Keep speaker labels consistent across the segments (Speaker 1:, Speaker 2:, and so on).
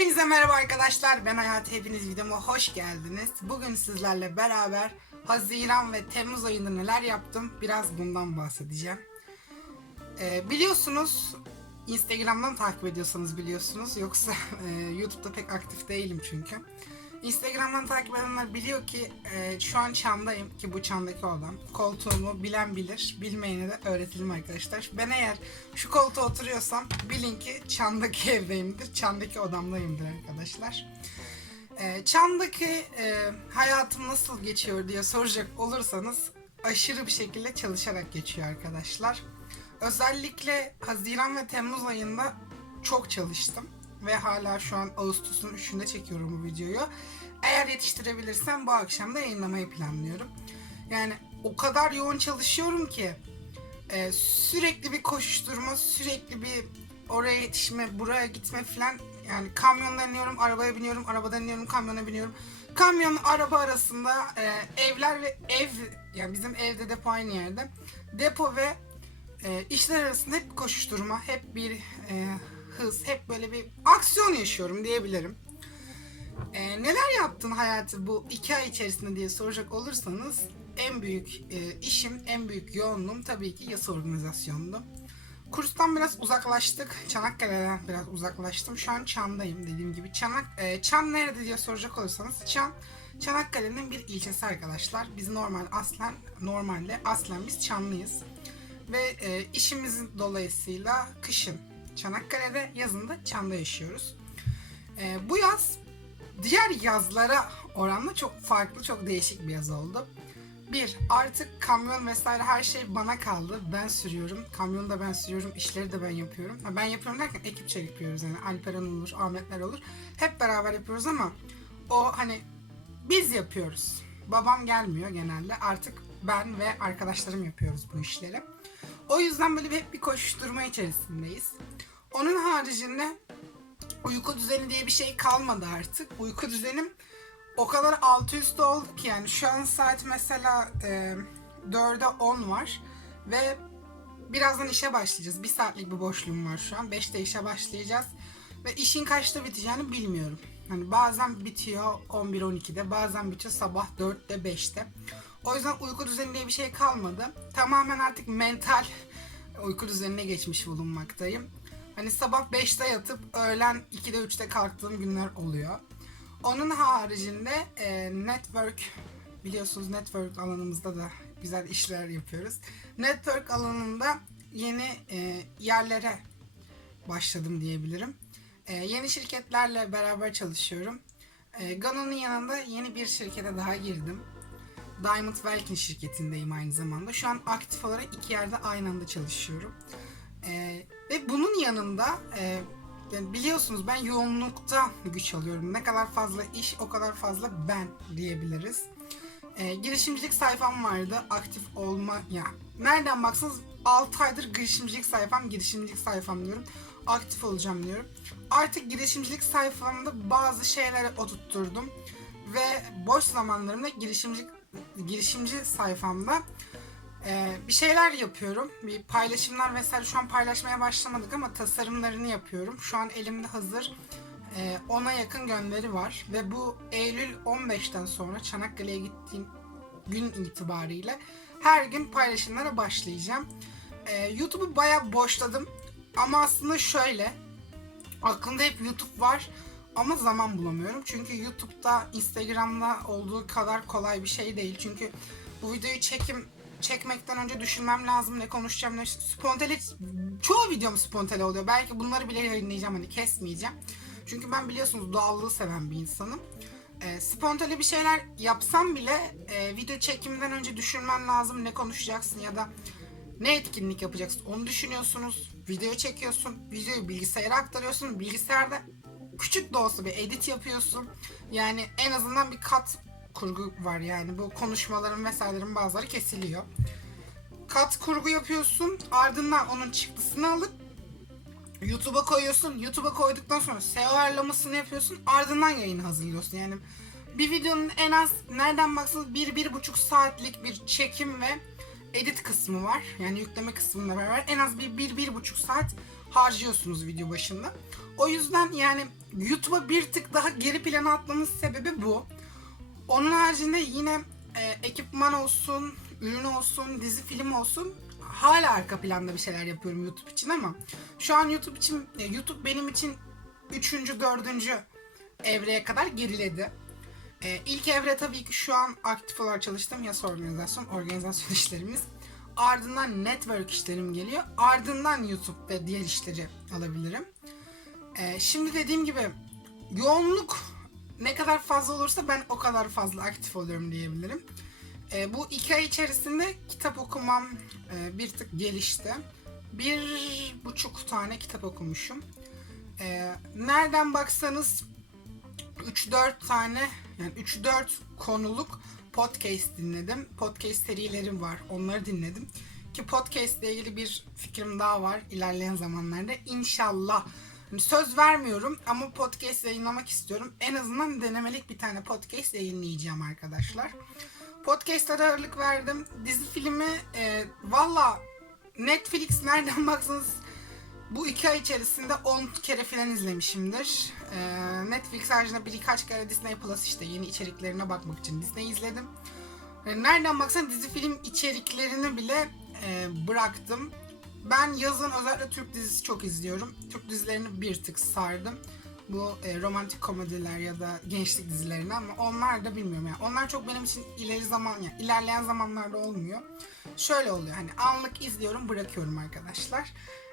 Speaker 1: Hepinize merhaba arkadaşlar. Ben Hayat. Hepiniz videoma hoş geldiniz. Bugün sizlerle beraber Haziran ve Temmuz ayında neler yaptım biraz bundan bahsedeceğim. Ee, biliyorsunuz Instagram'dan takip ediyorsanız biliyorsunuz. Yoksa e, YouTube'da pek aktif değilim çünkü. Instagram'dan takip edenler biliyor ki e, şu an çamdayım ki bu çamdaki odam. Koltuğumu bilen bilir, bilmeyene de öğretelim arkadaşlar. Ben eğer şu koltuğa oturuyorsam bilin ki çamdaki evdeyimdir, çamdaki odamdayımdır arkadaşlar. E, çamdaki e, hayatım nasıl geçiyor diye soracak olursanız aşırı bir şekilde çalışarak geçiyor arkadaşlar. Özellikle Haziran ve Temmuz ayında çok çalıştım ve hala şu an Ağustos'un 3'ünde çekiyorum bu videoyu. Eğer yetiştirebilirsem bu akşam da yayınlamayı planlıyorum. Yani o kadar yoğun çalışıyorum ki e, sürekli bir koşuşturma, sürekli bir oraya yetişme, buraya gitme falan. Yani kamyondan iniyorum, arabaya biniyorum, arabadan iniyorum, kamyona biniyorum. Kamyon, araba arasında e, evler ve ev, yani bizim evde depo aynı yerde. Depo ve e, işler arasında hep koşuşturma, hep bir e, hız, hep böyle bir aksiyon yaşıyorum diyebilirim. E, neler yaptın hayatı bu iki ay içerisinde diye soracak olursanız en büyük e, işim, en büyük yoğunluğum tabii ki yasa organizasyondu. Kurstan biraz uzaklaştık. Çanakkale'den biraz uzaklaştım. Şu an Çam'dayım dediğim gibi. Çanak, e, Çam nerede diye soracak olursanız Çam Çanakkale'nin bir ilçesi arkadaşlar. Biz normal aslen normalde aslen biz Çamlıyız. Ve e, işimizin dolayısıyla kışın Çanakkale'de yazın da Çam'da yaşıyoruz. E, bu yaz diğer yazlara oranla çok farklı, çok değişik bir yaz oldu. Bir, artık kamyon vesaire her şey bana kaldı. Ben sürüyorum. Kamyonu da ben sürüyorum. işleri de ben yapıyorum. Ha, ben yapıyorum derken ekipçe yapıyoruz yani. Alperen olur, Ahmetler olur. Hep beraber yapıyoruz ama o hani biz yapıyoruz. Babam gelmiyor genelde. Artık ben ve arkadaşlarım yapıyoruz bu işleri. O yüzden böyle hep bir koşuşturma içerisindeyiz. Onun haricinde uyku düzeni diye bir şey kalmadı artık. Uyku düzenim o kadar altı üstü oldu ki yani şu an saat mesela e, 4'e 10 var ve birazdan işe başlayacağız. Bir saatlik bir boşluğum var şu an. 5'te işe başlayacağız ve işin kaçta biteceğini bilmiyorum. Hani bazen bitiyor 11-12'de, bazen bitiyor sabah 4'te 5'te. O yüzden uyku düzeni diye bir şey kalmadı. Tamamen artık mental uyku düzenine geçmiş bulunmaktayım. Hani sabah 5'te yatıp öğlen 2'de 3'te kalktığım günler oluyor. Onun haricinde e, network biliyorsunuz network alanımızda da güzel işler yapıyoruz. Network alanında yeni e, yerlere başladım diyebilirim. E, yeni şirketlerle beraber çalışıyorum. E, Gano'nun yanında yeni bir şirkete daha girdim. Diamond Welkin şirketindeyim aynı zamanda. Şu an aktif olarak iki yerde aynı anda çalışıyorum. E, ve bunun yanında e, yani biliyorsunuz ben yoğunlukta güç alıyorum. Ne kadar fazla iş o kadar fazla ben diyebiliriz. Ee, girişimcilik sayfam vardı. Aktif olma ya nereden baksanız 6 aydır girişimcilik sayfam, girişimcilik sayfam diyorum. Aktif olacağım diyorum. Artık girişimcilik sayfamda bazı şeylere oturtturdum ve boş zamanlarımda girişimcilik girişimci sayfamda ee, bir şeyler yapıyorum. Bir paylaşımlar vesaire şu an paylaşmaya başlamadık ama tasarımlarını yapıyorum. Şu an elimde hazır e, 10'a yakın gönderi var. Ve bu Eylül 15'ten sonra Çanakkale'ye gittiğim gün itibariyle her gün paylaşımlara başlayacağım. Ee, YouTube'u bayağı boşladım. Ama aslında şöyle. Aklımda hep YouTube var. Ama zaman bulamıyorum. Çünkü YouTube'da, Instagram'da olduğu kadar kolay bir şey değil. Çünkü bu videoyu çekim çekmekten önce düşünmem lazım ne konuşacağım ne spontane çoğu videom spontane oluyor. Belki bunları bile yayınlayacağım hani kesmeyeceğim. Çünkü ben biliyorsunuz doğallığı seven bir insanım. E, spontane bir şeyler yapsam bile e, video çekimden önce düşünmen lazım ne konuşacaksın ya da ne etkinlik yapacaksın onu düşünüyorsunuz. Video çekiyorsun, videoyu bilgisayara aktarıyorsun. Bilgisayarda küçük de olsa bir edit yapıyorsun. Yani en azından bir kat kurgu var yani bu konuşmaların vesairelerin bazıları kesiliyor. Kat kurgu yapıyorsun ardından onun çıktısını alıp YouTube'a koyuyorsun. YouTube'a koyduktan sonra SEO ayarlamasını yapıyorsun ardından yayını hazırlıyorsun. Yani bir videonun en az nereden baksanız bir bir buçuk saatlik bir çekim ve edit kısmı var. Yani yükleme kısmında beraber en az bir bir bir buçuk saat harcıyorsunuz video başında. O yüzden yani YouTube'a bir tık daha geri plana atmamın sebebi bu. Onun haricinde yine e, ekipman olsun, ürün olsun, dizi film olsun hala arka planda bir şeyler yapıyorum YouTube için ama şu an YouTube için e, YouTube benim için 3. 4. evreye kadar geriledi. E, ilk evre tabii ki şu an aktif olarak çalıştığım yasa organizasyon, organizasyon işlerimiz. Ardından network işlerim geliyor. Ardından YouTube ve diğer işleri alabilirim. E, şimdi dediğim gibi yoğunluk ne kadar fazla olursa ben o kadar fazla aktif oluyorum diyebilirim. E, bu iki ay içerisinde kitap okumam e, bir tık gelişti. Bir buçuk tane kitap okumuşum. E, nereden baksanız 3-4 tane yani 3-4 konuluk podcast dinledim. Podcast serilerim var. Onları dinledim. Ki podcast ile ilgili bir fikrim daha var ilerleyen zamanlarda. İnşallah Söz vermiyorum ama podcast yayınlamak istiyorum. En azından denemelik bir tane podcast yayınlayacağım arkadaşlar. Podcastlere ağırlık verdim. Dizi filmi e, valla Netflix nereden baksanız bu iki ay içerisinde 10 kere falan izlemişimdir. Ee, Netflix haricinde birkaç kere Disney Plus işte yeni içeriklerine bakmak için Disney izledim. Ee, nereden baksan dizi film içeriklerini bile e, bıraktım. Ben yazın özellikle Türk dizisi çok izliyorum. Türk dizilerini bir tık sardım. Bu e, romantik komediler ya da gençlik dizilerini ama onlar da bilmiyorum yani. Onlar çok benim için ileri zaman yani ilerleyen zamanlarda olmuyor. Şöyle oluyor hani anlık izliyorum bırakıyorum arkadaşlar.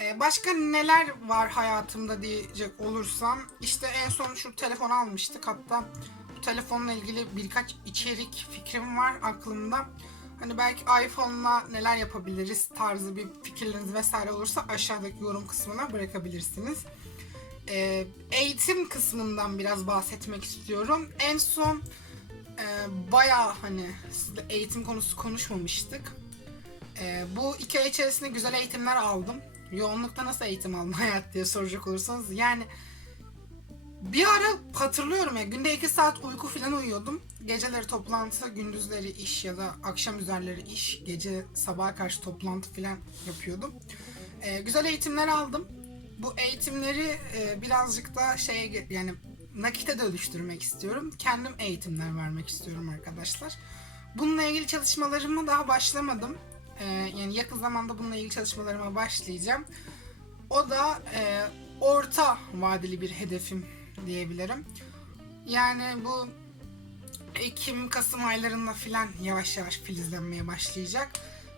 Speaker 1: Ee, başka neler var hayatımda diyecek olursam işte en son şu telefon almıştık hatta bu telefonla ilgili birkaç içerik fikrim var aklımda. Hani belki iPhone'la neler yapabiliriz tarzı bir fikirleriniz vesaire olursa aşağıdaki yorum kısmına bırakabilirsiniz. Ee, eğitim kısmından biraz bahsetmek istiyorum. En son e, bayağı hani eğitim konusu konuşmamıştık. E, bu iki ay içerisinde güzel eğitimler aldım. Yoğunlukta nasıl eğitim aldım hayat diye soracak olursanız. Yani bir ara hatırlıyorum ya günde 2 saat uyku falan uyuyordum. Geceleri toplantı, gündüzleri iş ya da akşam üzerleri iş, gece sabaha karşı toplantı falan yapıyordum. Ee, güzel eğitimler aldım. Bu eğitimleri e, birazcık da şeye yani nakite dönüştürmek istiyorum. Kendim eğitimler vermek istiyorum arkadaşlar. Bununla ilgili çalışmalarıma daha başlamadım. Ee, yani yakın zamanda bununla ilgili çalışmalarıma başlayacağım. O da e, orta vadeli bir hedefim diyebilirim. Yani bu Ekim, Kasım aylarında filan yavaş yavaş filizlenmeye başlayacak.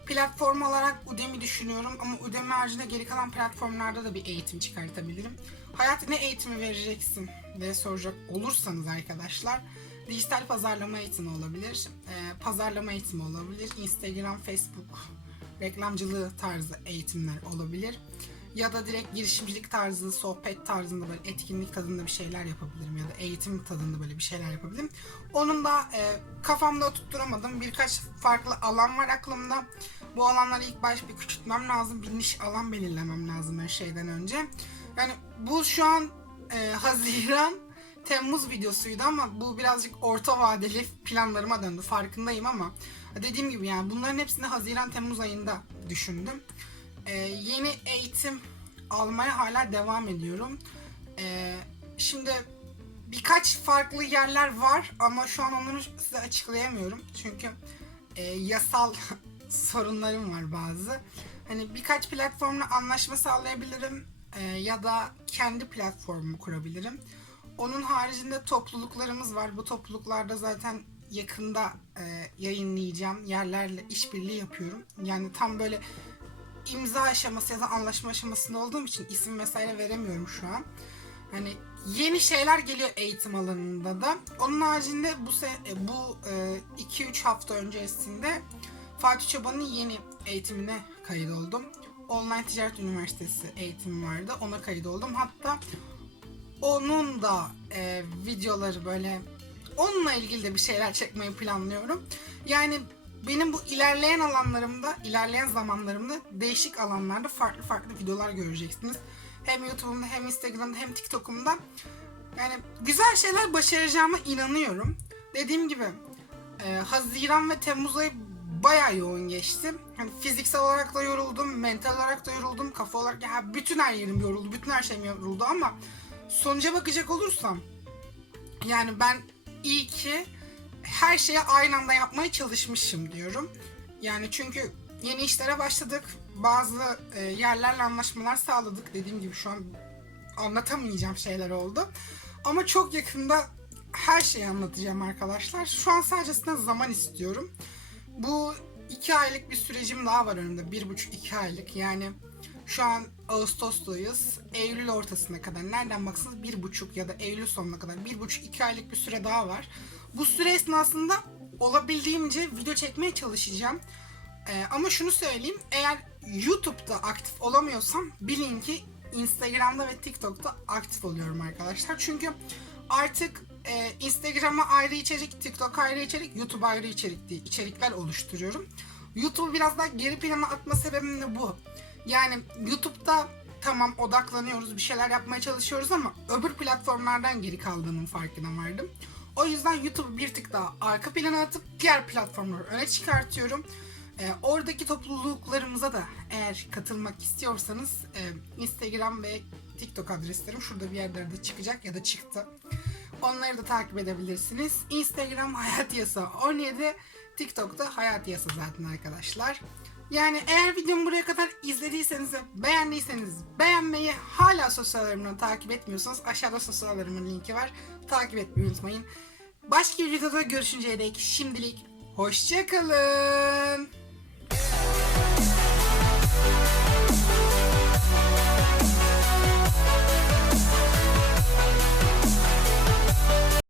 Speaker 1: Platform olarak Udemy düşünüyorum ama Udemy haricinde geri kalan platformlarda da bir eğitim çıkartabilirim. Hayat ne eğitimi vereceksin diye soracak olursanız arkadaşlar dijital pazarlama eğitimi olabilir, e, pazarlama eğitimi olabilir, Instagram, Facebook reklamcılığı tarzı eğitimler olabilir. Ya da direkt girişimcilik tarzı, sohbet tarzında böyle etkinlik tadında bir şeyler yapabilirim ya da eğitim tadında böyle bir şeyler yapabilirim. Onun da e, kafamda tutturamadım. Birkaç farklı alan var aklımda. Bu alanları ilk baş bir küçültmem lazım. Bir niş alan belirlemem lazım her şeyden önce. Yani bu şu an e, Haziran Temmuz videosuydu ama bu birazcık orta vadeli planlarıma döndü. Farkındayım ama dediğim gibi yani bunların hepsini Haziran Temmuz ayında düşündüm. Ee, yeni eğitim almaya hala devam ediyorum. Ee, şimdi birkaç farklı yerler var ama şu an onları size açıklayamıyorum. Çünkü e, yasal sorunlarım var bazı. Hani birkaç platformla anlaşma sağlayabilirim e, ya da kendi platformumu kurabilirim. Onun haricinde topluluklarımız var. Bu topluluklarda zaten yakında e, yayınlayacağım yerlerle işbirliği yapıyorum. Yani tam böyle imza aşaması ya da anlaşma aşamasında olduğum için isim vesaire veremiyorum şu an. Hani yeni şeyler geliyor eğitim alanında da. Onun haricinde bu se e, bu 2-3 hafta öncesinde Fatih Çoban'ın yeni eğitimine kayıt oldum. Online Ticaret Üniversitesi eğitimi vardı. Ona kayıt oldum. Hatta onun da e, videoları böyle onunla ilgili de bir şeyler çekmeyi planlıyorum. Yani benim bu ilerleyen alanlarımda, ilerleyen zamanlarımda değişik alanlarda farklı farklı videolar göreceksiniz. Hem YouTube'umda hem Instagram'da hem TikTok'umda. Yani güzel şeyler başaracağıma inanıyorum. Dediğim gibi e, Haziran ve Temmuz ayı bayağı yoğun geçti. hani fiziksel olarak da yoruldum, mental olarak da yoruldum, kafa olarak ya bütün her yerim yoruldu, bütün her şeyim yoruldu ama sonuca bakacak olursam yani ben iyi ki her şeyi aynı anda yapmaya çalışmışım diyorum. Yani çünkü yeni işlere başladık. Bazı e, yerlerle anlaşmalar sağladık. Dediğim gibi şu an anlatamayacağım şeyler oldu. Ama çok yakında her şeyi anlatacağım arkadaşlar. Şu an sadece sizden zaman istiyorum. Bu iki aylık bir sürecim daha var önümde. Bir buçuk iki aylık yani şu an Ağustos'tayız. Eylül ortasına kadar nereden baksanız bir buçuk ya da Eylül sonuna kadar bir buçuk iki aylık bir süre daha var. Bu süre esnasında olabildiğimce video çekmeye çalışacağım. Ee, ama şunu söyleyeyim eğer YouTube'da aktif olamıyorsam bilin ki Instagram'da ve TikTok'ta aktif oluyorum arkadaşlar. Çünkü artık e, Instagram'a ayrı içerik, TikTok ayrı içerik, YouTube ayrı içerik diye içerikler oluşturuyorum. YouTube'u biraz daha geri plana atma sebebim de bu. Yani YouTube'da tamam odaklanıyoruz, bir şeyler yapmaya çalışıyoruz ama öbür platformlardan geri kaldığımın farkına vardım. O yüzden YouTube'u bir tık daha arka plana atıp diğer platformları öne çıkartıyorum. Ee, oradaki topluluklarımıza da eğer katılmak istiyorsanız e, Instagram ve TikTok adreslerim şurada bir yerlerde çıkacak ya da çıktı. Onları da takip edebilirsiniz. Instagram Hayat Yasa 17, TikTok'ta Hayat Yasa zaten arkadaşlar. Yani eğer videomu buraya kadar izlediyseniz ve beğendiyseniz beğenmeyi hala sosyal ağlarımdan takip etmiyorsanız aşağıda sosyal ağlarımın linki var. Takip etmeyi unutmayın. Başka bir videoda görüşünceye dek şimdilik hoşçakalın.